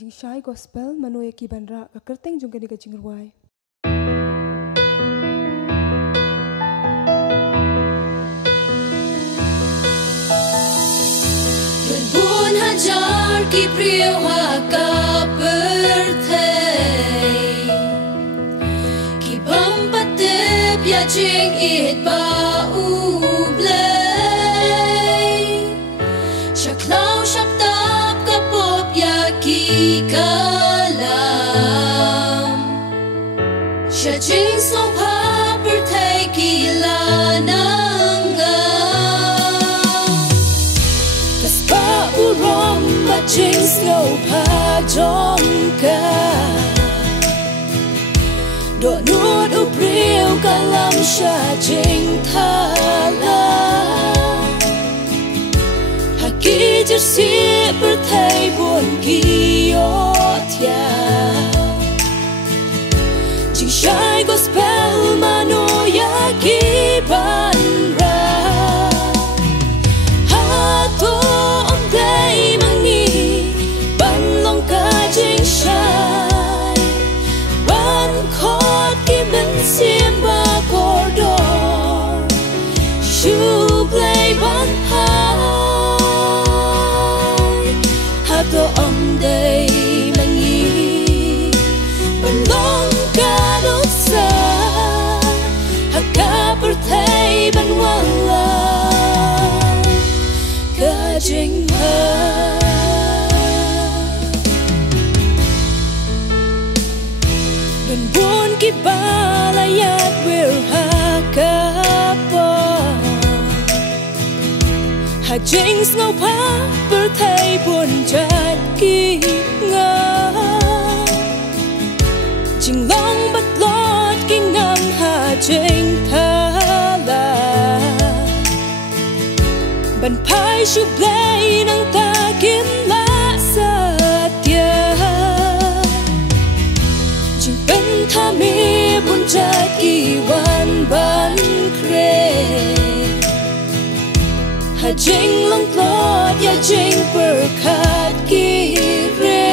jing shai gospel manoya ki banra ka kerteng jung kani ka jingruai Bun hajar ki priyo ha ka perthei ki pampate pya jing it ba ublei shaklau shaktap ka pop ya ki kalam shajing so pa perthei ki lananga rom mà chính snow pa trong ca độ nuốt u priêu cả lâm sa chính tha la haki chỉ si per thầy buồn kiyo thia chính sai gospel mà noya ki ban ra Simba corridor, you play one high. Hato day mangi, ban long kadot sa, haka perthei ban wala, kajing ha. Ban buon ki balayat wir hakapa hajing snow pa perthei buồn chát ki nga jing long bat lot ki ngam hajing thala ban phai shu blay nang ta kim la satya tha mi bun chát ki wan ban kre ha jing long plot ya jing per khat ki re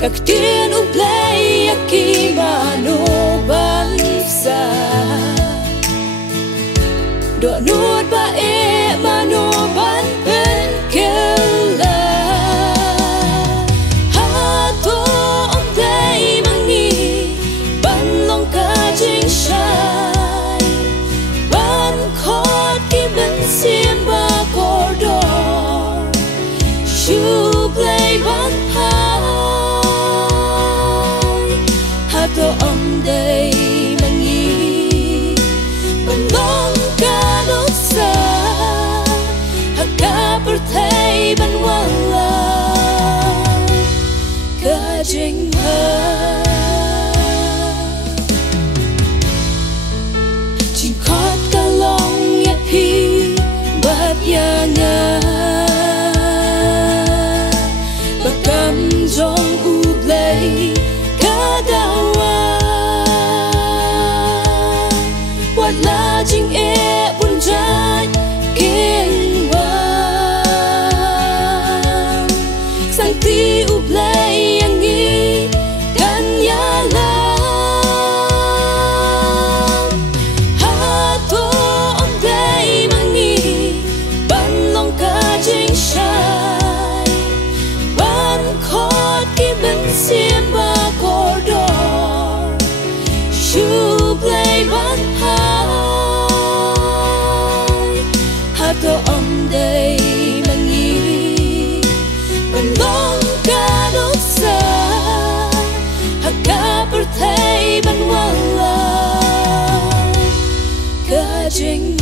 kak tien u play ya ki manu ban sa do nuốt ba e manu ban pen kela Simba corridor, you play one high. Hato day mangi, ban long kadot sa, haka perthei ban wala, kajing ha. Jing khot ka long ya pi. Ya nga bakam jong ublay kadawa wala jing e bunjat kinwa sang ti ublay yang i kan ya la Simba corridor, you play one high. Hato day mangi, ban long kadot sa, haka perthei ban wala, kajing